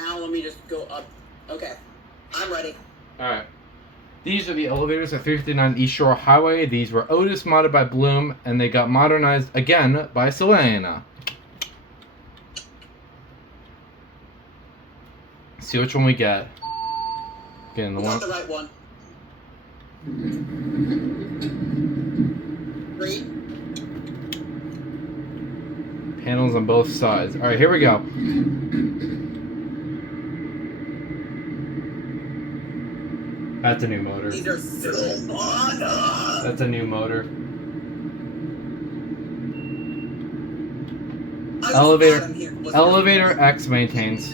now let me just go up. Okay, I'm ready. Alright. These are the elevators at 359 East Shore Highway. These were Otis modded by Bloom, and they got modernized again by Silvana. See which one we get. Getting the one. Got the right one. 3. Panels on both sides. Alright, here we go. That's a new motor. These are Silvana. That's a new motor. ElevatorX maintains.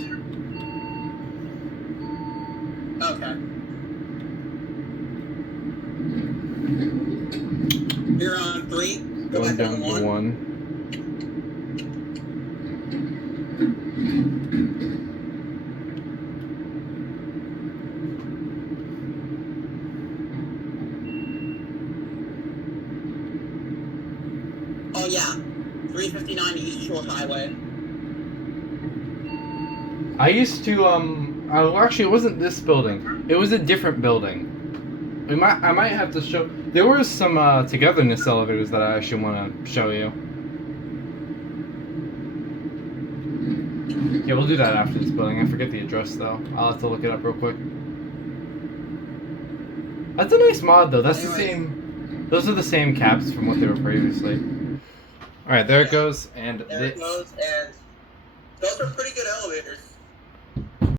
Okay. You're on 3. Go Going back down to to 1. Oh yeah, 359 East Shore Highway. I used to actually it wasn't this building. It was a different building. I might have to show. There were some togetherness elevators that I actually want to show you. Yeah, we'll do that after this building. I forget the address though. I'll have to look it up real quick. That's a nice mod though. That's the same. Those are the same caps from what they were previously. All right, there it goes, and there it goes, and those are pretty good elevators.